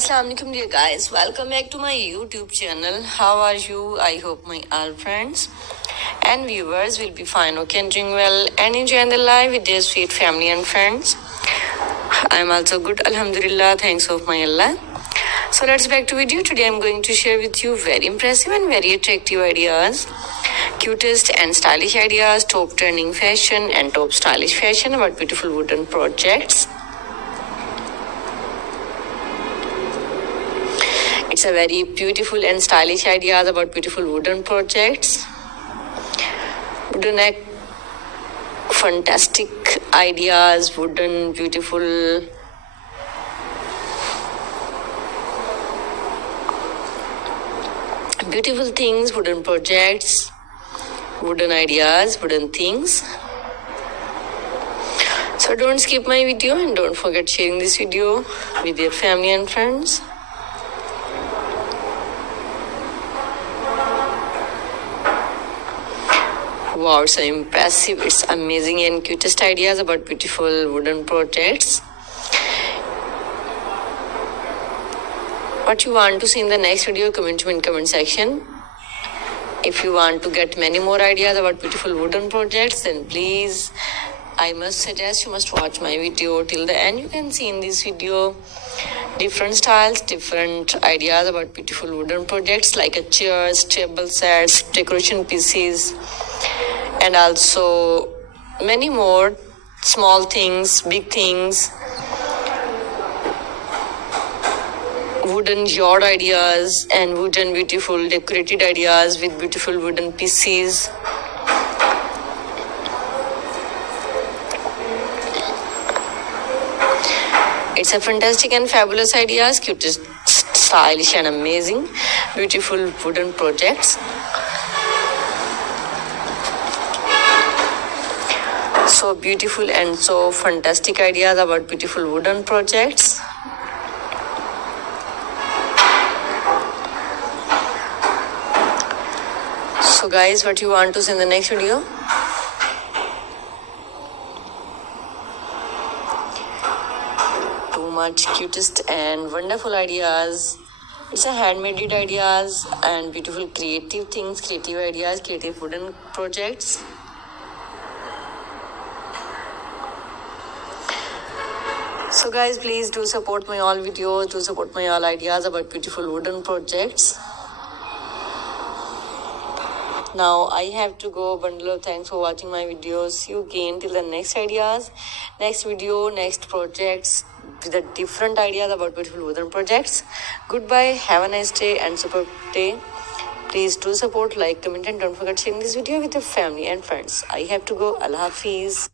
Assalamu alaikum dear guys, welcome back to my YouTube channel. How are you? I hope my all friends and viewers will be fine, okay, and doing well and enjoying the life with their sweet family and friends. I'm also good, alhamdulillah, thanks of my Allah. So let's back to video. Today I'm going to share with you very impressive and very attractive ideas, cutest and stylish ideas, top trending fashion and top stylish fashion about beautiful wooden projects. It's a very beautiful and stylish ideas about beautiful wooden projects. Wooden fantastic ideas, wooden beautiful things, wooden projects, wooden ideas, wooden things. So don't skip my video and don't forget sharing this video with your family and friends. Wow, so impressive. It's amazing and cutest ideas about beautiful wooden projects. What you want to see in the next video, comment in comment section. If you want to get many more ideas about beautiful wooden projects, then please, I must suggest you must watch my video till the end. You can see in this video different styles, different ideas about beautiful wooden projects like a chairs, table sets, decoration pieces, and also many more small things, big things, wooden yard ideas and wooden beautiful decorated ideas with beautiful wooden pieces. It's a fantastic and fabulous ideas, cutest, stylish and amazing, beautiful wooden projects. So beautiful and so fantastic ideas about beautiful wooden projects. So guys, what you want to see in the next video? Too much cutest and wonderful ideas. It's a handmade ideas and beautiful creative things, creative ideas, creative wooden projects. So guys, please do support my all videos, do support my all ideas about beautiful wooden projects. Now I have to go. Bundle of thanks for watching my videos. See you again till the next ideas, next video, next projects with the different ideas about beautiful wooden projects. Goodbye, have a nice day and super day. Please do support, like, comment and don't forget sharing this video with your family and friends. I have to go. Allah Hafiz.